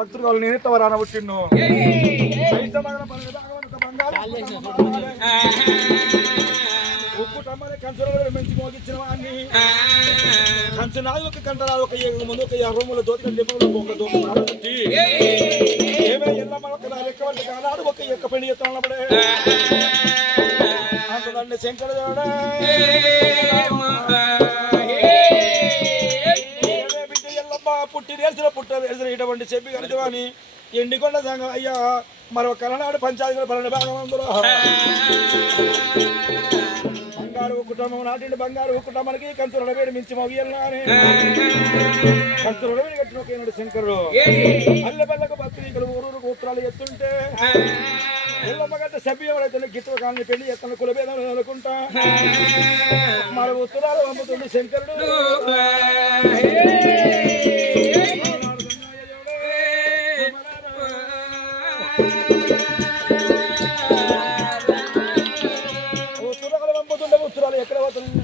భక్తులు కావాలి నేను వరాన పుట్టిన్ను ఉప్పు టమ్మని కంచులో మంచి మోగించిన వాడిని కంచు నాది ఒక కంట ఒక ముందు ఒక రూముల దోతి దోతి ఏమే ఎల్లమ్మ కాలాడు ఒక ఎక్క పెళ్లి ఎత్తబడే అంతదండి శంకర పుట్టి వేసిన పుట్ట వేసిన ఇటువంటి చెప్పి కలుగుని ఎండికొండ సంఘం అయ్యా మరో కలనాడు పంచాయతీల పన్నెండు భాగం అందులో బంగారు కుటుంబం నాటిండి బంగారు కుటుంబానికి కంచుల వేడి మించి మోగియల్లానే కంచుల వేడి కట్టిన శంకరుడు అల్లెబెల్లకు పత్రికలు ఊరూరు కూత్రాలు ఎత్తుంటే ఎల్లమ్మగడ్డ సభ్యుడైతే గిట్టు కానీ పెళ్లి ఎత్తన కులభేదం అనుకుంటా మరి ఉత్తరాలు పంపుతుంది శంకరుడు ఉత్తరాలు పంపుతుండే ఉత్తరాలు ఎక్కడ పోతుంది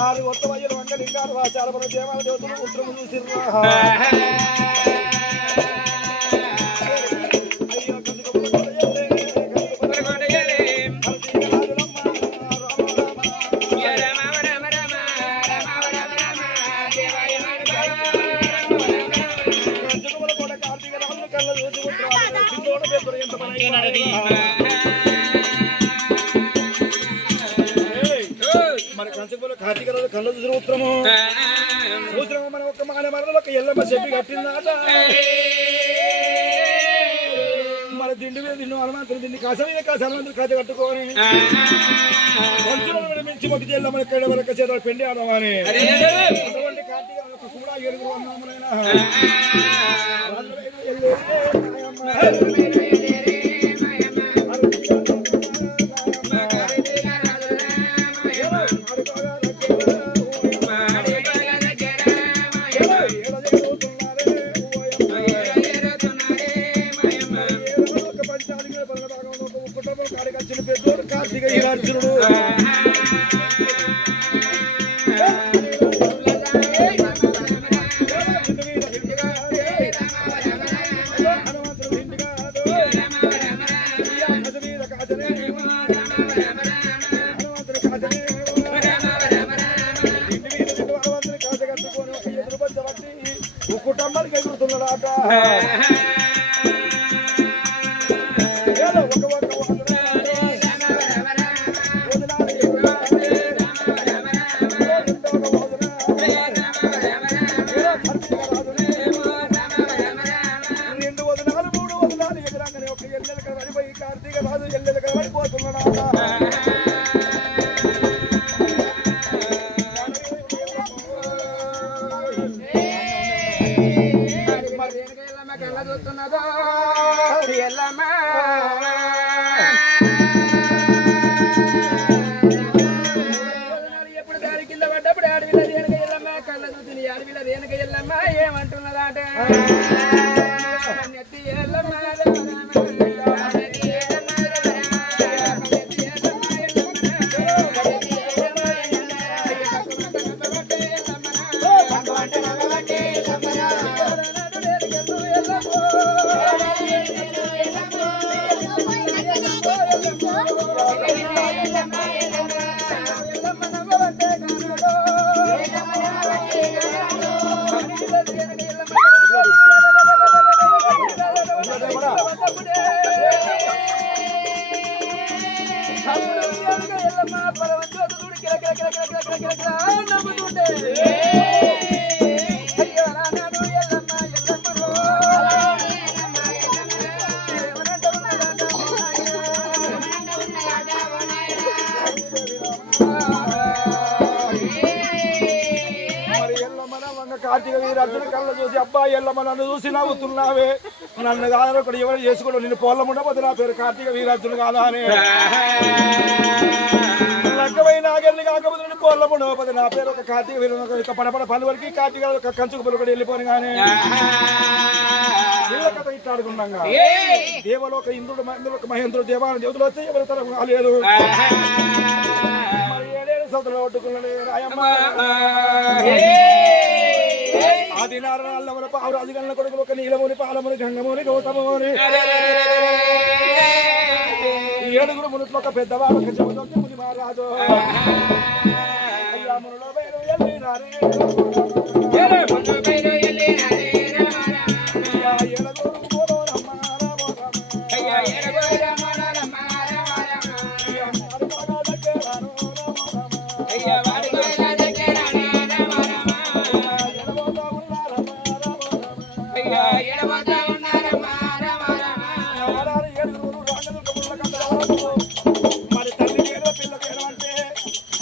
ఆరు కొత్త వయ్యలు వంగలింగారు చాలా మన దేవాల దేవతలు ఉత్తరము చూసిర్రు కూడా కార్తీక రాములు కళ్ళ చూసుకుంటారు ఎంత మన కంచకుల కార్తీక రాజు కళ్ళ చూసిన ఉత్తరము చూసిన మన ఒక్క మాన మరలో ఒక ఎల్లమ్మ చెప్పి కట్టిందాట మన దిండి మీద నిన్ను హనుమంతుడు దిండి కాసమే కాస హనుమంతుడు కథ కట్టుకొని పంచులను మించి మొక్కి ఎల్లమ్మ ఎక్కడ వరకు చేత పెండి ఆడమని అటువంటి కార్తీక రాజు కూడా 7 అన్నములైన కార్తీక ఈరార్జునుడు కుటుంబానికి ఎదురుతున్నాడాట కార్తీక రాజు ఎల్లెల పడిపోతున్నాడా చూస్తున్నదో ఎల్లమ్మ ఎప్పుడు దారి కింద పడ్డప్పుడు అడవిలో రేణుక ఎల్లమ్మ కళ్ళ చూసింది అడవిలో రేణుక ఎల్లమ్మ ఏమంటున్నదాట నెత్తి ఎల్లమ్మ కార్తీక వీరార్జున కళ్ళ చూసి అబ్బాయి ఎల్లమ్మ నన్ను చూసి నవ్వుతున్నావే, నన్ను కాదు ఒకటి ఎవరు చేసుకోవడం, నిన్ను పొలం ఉండబోదు నా పేరు కార్తీక వీరార్జున కాదా అని లక్కమైన నాగల్ని కాకపోతే నిన్ను పొలం ఉండబోదు నా పేరు ఒక కార్తీక వీరు పడపడ పని వరకు కార్తీక ఒక కంచుకు పొలపడి వెళ్ళిపోను కానీ వీళ్ళ కథ ఇట్లాడుకున్నాగా దేవలోక ఇంద్రుడు ఇంద్రుడు మహేంద్రుడు దేవాలయ దేవతలు వస్తే ఎవరు తరం కాలేదు. మరి ఏడేడు సతులు కొట్టుకున్నాడు రాయమ్మ ఆది నారాయణ పావురాజు గల్ల కొడుకులు ఒక నీలముని పాలముని గంగముని గౌతముని ఏడుగురు మునుట్లో ఒక పెద్దవాడు ఒక చౌదొక్క ముని మహారాజు అయ్యా మునులో బయలు ఎల్లినారే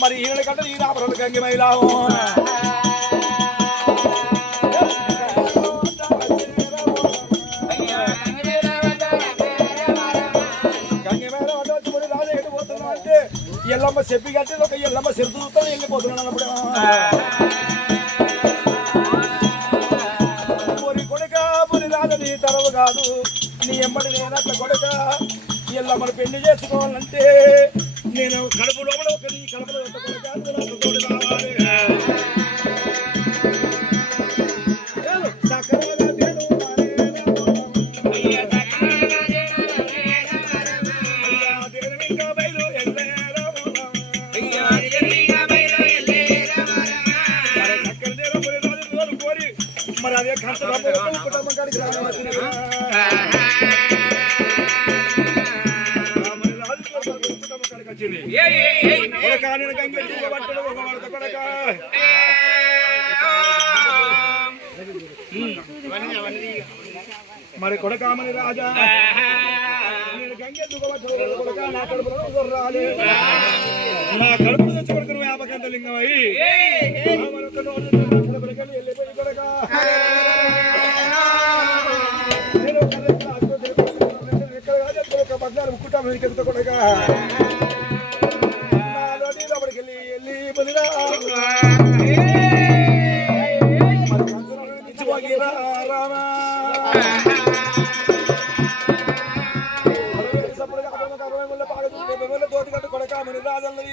మరి ఈయన కంటే ఈ రాబరు గంగి మైలావు గంగి మైల వచ్చి రాజు ఎడిపోతున్నా అంటే ఎల్లమ్మ చెప్పి కట్టి ఒక ఎల్లమ్మ సిరుతో వెళ్ళిపోతున్నాను అన్నప్పుడు పొరి కొడుక పొరి రాజని తరవు కాదు నీ ఎమ్మడి నేనట్ల కొడుక ఎల్లమ్మను పెళ్లి చేసుకోవాలంటే నేను కడుపు లోపల ఒక నీ కడుపులో తోడు కావాలి మరి అదే కుటుంబం కాడికి రావాలి మరి కొడకామని రాజా నా కడుపు తెచ్చి కొడుకు వ్యాపకంత లింగమై వెళ్ళిపోయి కొడక బంగారు కుటుంబం ఎంత కొడక తోటి కొడకామని రాజల్లి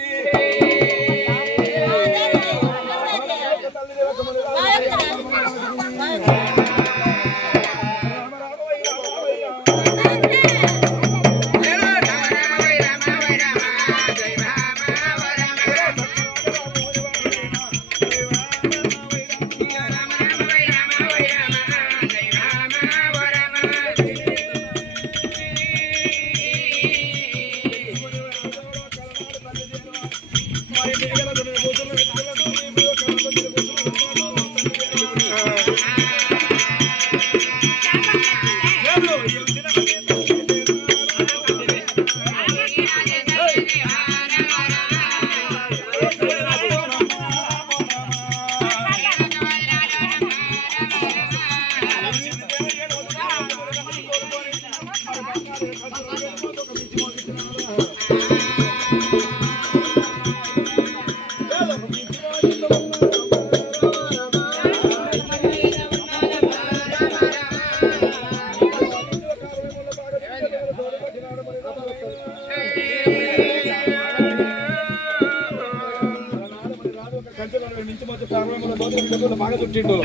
బాగా చుట్టిండు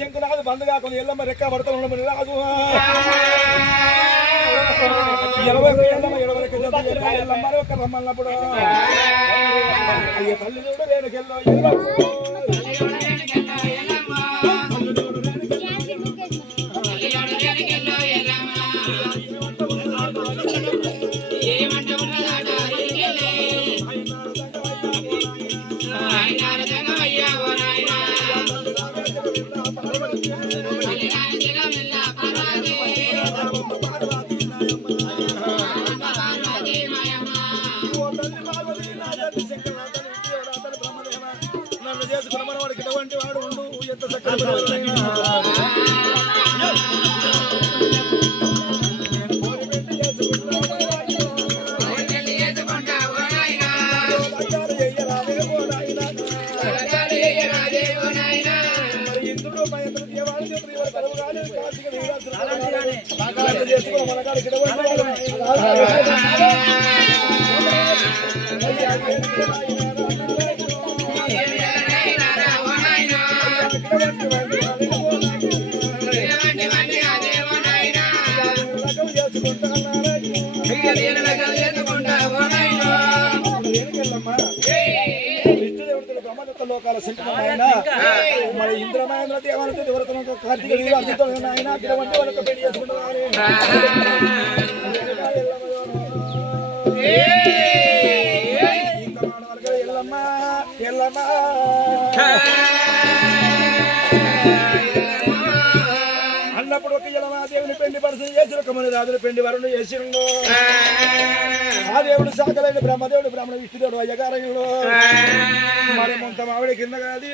శంకురాదు బంద్ కాకుండా ఎల్లమ్మ రెక్క పడతాను రాజు 20 ఎల్లమ్మ ఒక్క రమ్మన్నప్పుడు అయ్యే తల్లి చూడు రేణుకెళ్ళో నన్ను చేసుకున్న మనవాడికి ఎటువంటి వాడు లోకాల సంకటమైన మరి ఇంద్రమేంద్ర దేవాలతో ఎవరితో కార్తీక వీరాజుతో ఆయన అటువంటి వాళ్ళకి పెళ్లి చేసుకుంటున్నారు. ఎల్లమ్మ ఎల్లమ్మ అన్నప్పుడు ఒక దేవుని పెండి పరిస్థితి చేసి ఒక మన రాజుల పెండి వరుణ్ చేసిండు. ఆ దేవుడు సాగలైన బ్రహ్మదేవుడు బ్రాహ్మణ విష్ణుదేవుడు అయ్యగారయుడు మరి మొంత మావిడి కింద కాదు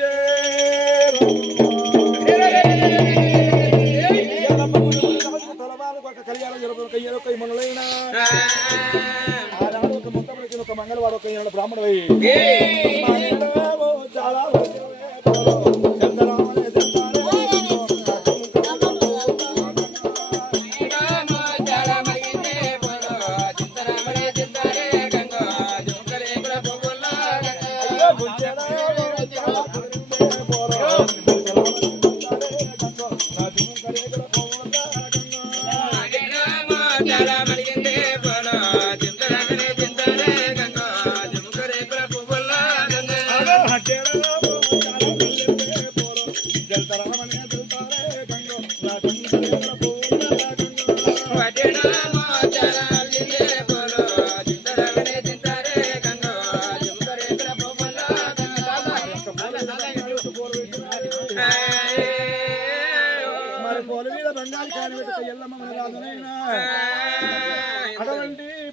తలవాళ్ళకు ఒక కళ్యాణం జరుగుతుంది. మొదలైన ఆనాడు ఒక మొత్తం ఒక మంగళవాడు ఒక బ్రాహ్మణుడు చాలా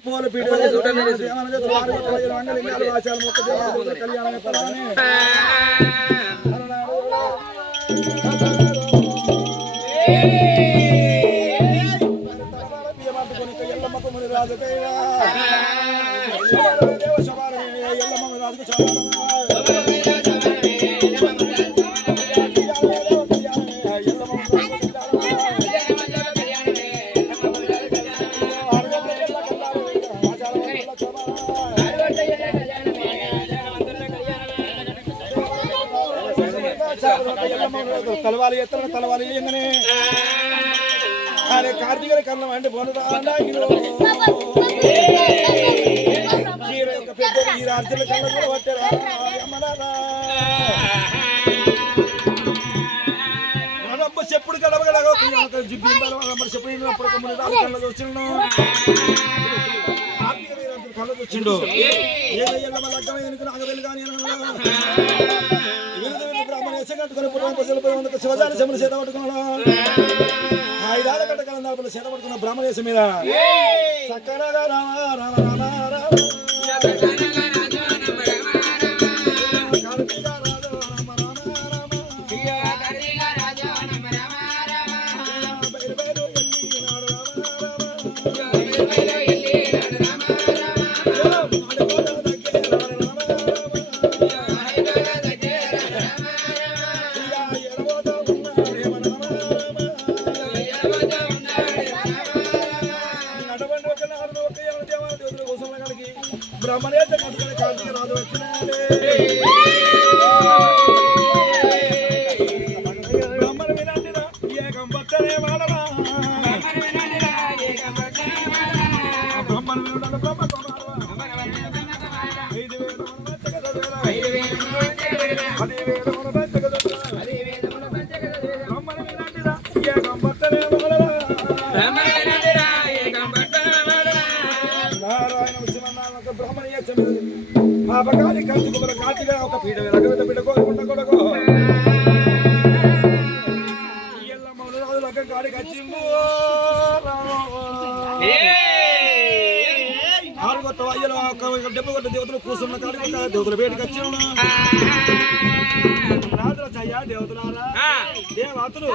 పూల పీడ ఎల్లమ్మకు ముని రాజుకైనా ఎల్లమ్మ రాజుకు తలవాలి ఎత్తన తలవాలి ఎంగనే అరే కార్తీక కన్నం అంటే బోనదా ఈ రాజ్యాల కన్నం కూడా పట్టారా చెప్పుడు కడవగలగో చెప్పుడు కళ్ళ వచ్చిండు కార్తీక వీరాంతులు కళ్ళ వచ్చిండు నాగబెల్లి కానీ శివజాని శములు చేత పట్టుకున్నాడు. 5 ఏళ్ల కట్టకాలం దాపలు చేత పట్టుకున్న బ్రహ్మదేశం మీద చక్కనగా రామ రామ రామ రామ బ్రహ్మనేత కట్టుకునే కార్తీక రాజు బ్రహ్మణ వినండిరా ఏకం భక్తనే వాడరా బ్రహ్మణ వినండి బ్రహ్మ పాపకాలి కలిసి ఒక కాటిగా ఒక పీడ రకవిత బిడ్డ కోరుకుంట కొడకు ఎల్లమ్మ రాజు లగ్గ కాడికి వచ్చిండు. ఆరు కొత్త అయ్యలో డెబ్బ కొట్ట దేవతలు కూర్చున్న కాడికి దేవతల బయటకు వచ్చిండు. రాజుల చయ్య దేవతలారా దేవతలు